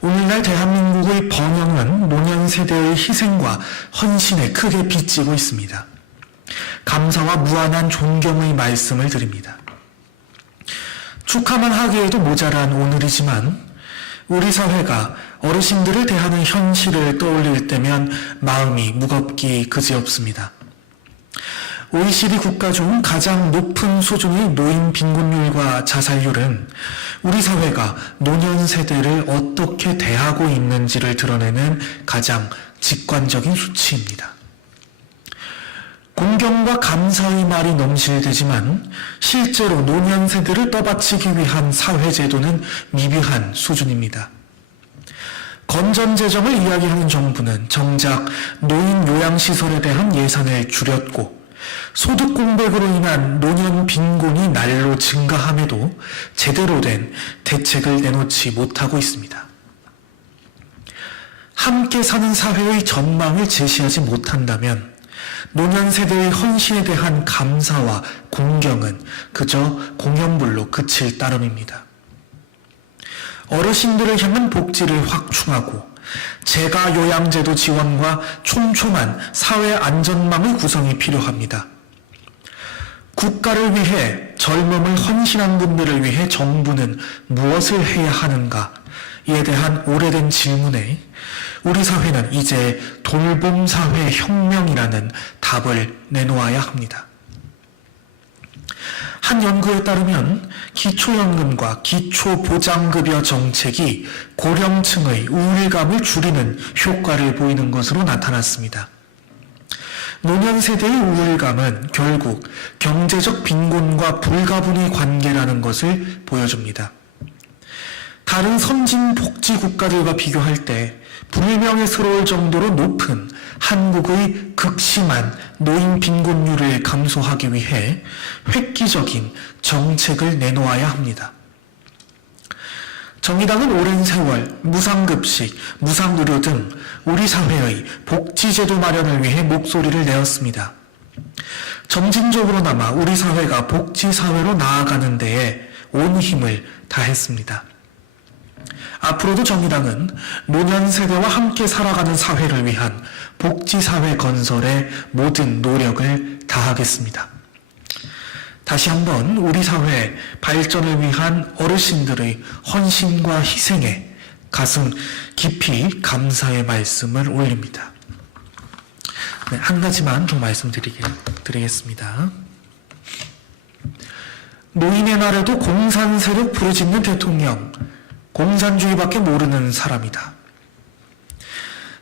오늘날 대한민국의 번영은 노년 세대의 희생과 헌신에 크게 빚지고 있습니다. 감사와 무한한 존경의 말씀을 드립니다. 축하만 하기에도 모자란 오늘이지만 우리 사회가 어르신들을 대하는 현실을 떠올릴 때면 마음이 무겁기 그지없습니다. OECD 국가 중 가장 높은 수준의 노인 빈곤율과 자살률은 우리 사회가 노년 세대를 어떻게 대하고 있는지를 드러내는 가장 직관적인 수치입니다. 공경과 감사의 말이 넘실대지만 실제로 노년 세대를 떠받치기 위한 사회제도는 미비한 수준입니다. 건전재정을 이야기하는 정부는 정작 노인 요양시설에 대한 예산을 줄였고 소득 공백으로 인한 노년 빈곤이 날로 증가함에도 제대로 된 대책을 내놓지 못하고 있습니다. 함께 사는 사회의 전망을 제시하지 못한다면 노년 세대의 헌신에 대한 감사와 공경은 그저 공연불로 그칠 따름입니다. 어르신들을 향한 복지를 확충하고 재가 요양제도 지원과 촘촘한 사회 안전망의 구성이 필요합니다. 국가를 위해 젊음을 헌신한 분들을 위해 정부는 무엇을 해야 하는가? 이에 대한 오래된 질문에 우리 사회는 이제 돌봄 사회 혁명이라는 답을 내놓아야 합니다. 한 연구에 따르면 기초연금과 기초보장급여 정책이 고령층의 우울감을 줄이는 효과를 보이는 것으로 나타났습니다. 노년 세대의 우울감은 결국 경제적 빈곤과 불가분의 관계라는 것을 보여줍니다. 다른 선진 복지 국가들과 비교할 때 불명예스러울 정도로 높은 한국의 극심한 노인 빈곤율을 감소하기 위해 획기적인 정책을 내놓아야 합니다. 정의당은 오랜 세월 무상급식, 무상의료 등 우리 사회의 복지제도 마련을 위해 목소리를 내었습니다. 점진적으로나마 우리 사회가 복지사회로 나아가는 데에 온 힘을 다했습니다. 앞으로도 정의당은 노년 세대와 함께 살아가는 사회를 위한 복지사회 건설에 모든 노력을 다하겠습니다. 다시 한번 우리 사회 발전을 위한 어르신들의 헌신과 희생에 가슴 깊이 감사의 말씀을 올립니다. 네, 한 가지만 좀 말씀드리겠습니다. 노인의 날에도 공산 세력 부르짖는 대통령, 공산주의밖에 모르는 사람이다.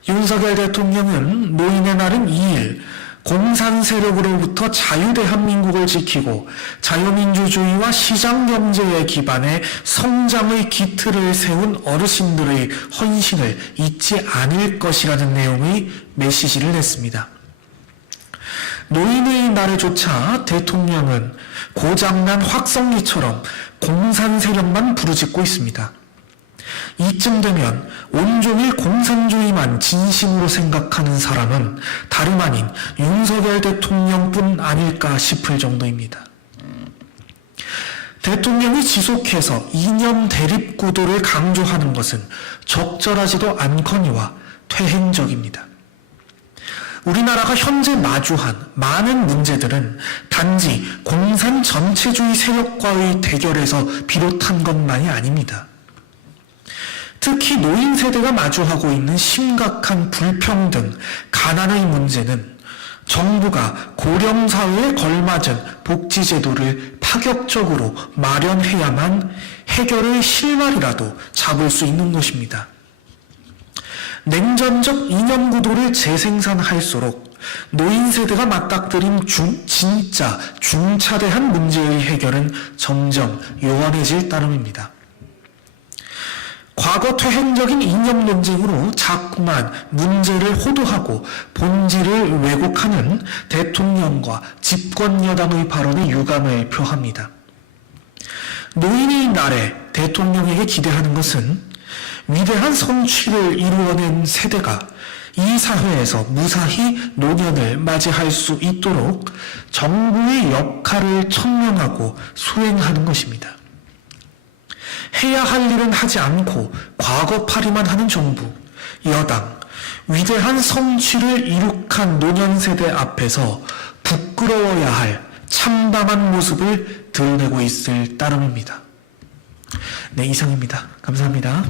윤석열 대통령은 노인의 날은 2일 공산 세력으로부터 자유대한민국을 지키고 자유민주주의와 시장경제에 기반해 성장의 기틀을 세운 어르신들의 헌신을 잊지 않을 것이라는 내용의 메시지를 냈습니다. 노인의 날에조차 대통령은 고장난 확성기처럼 공산 세력만 부르짖고 있습니다. 이쯤 되면 온종일 공산주의만 진심으로 생각하는 사람은 다름 아닌 윤석열 대통령뿐 아닐까 싶을 정도입니다. 대통령이 지속해서 이념 대립 구도를 강조하는 것은 적절하지도 않거니와 퇴행적입니다. 우리나라가 현재 마주한 많은 문제들은 단지 공산 전체주의 세력과의 대결에서 비롯한 것만이 아닙니다. 특히 노인 세대가 마주하고 있는 심각한 불평등, 가난의 문제는 정부가 고령사회에 걸맞은 복지제도를 파격적으로 마련해야만 해결의 실마리라도 잡을 수 있는 것입니다. 냉전적 이념구도를 재생산할수록 노인 세대가 맞닥뜨린 진짜 중차대한 문제의 해결은 점점 요원해질 따름입니다. 과거 퇴행적인 이념 논쟁으로 자꾸만 문제를 호도하고 본질을 왜곡하는 대통령과 집권 여당의 발언에 유감을 표합니다. 노인의 날에 대통령에게 기대하는 것은 위대한 성취를 이루어낸 세대가 이 사회에서 무사히 노년을 맞이할 수 있도록 정부의 역할을 청명하고 수행하는 것입니다. 해야 할 일은 하지 않고 과거팔이만 하는 정부, 여당, 위대한 성취를 이룩한 노년세대 앞에서 부끄러워야 할 참담한 모습을 드러내고 있을 따름입니다. 네, 이상입니다. 감사합니다.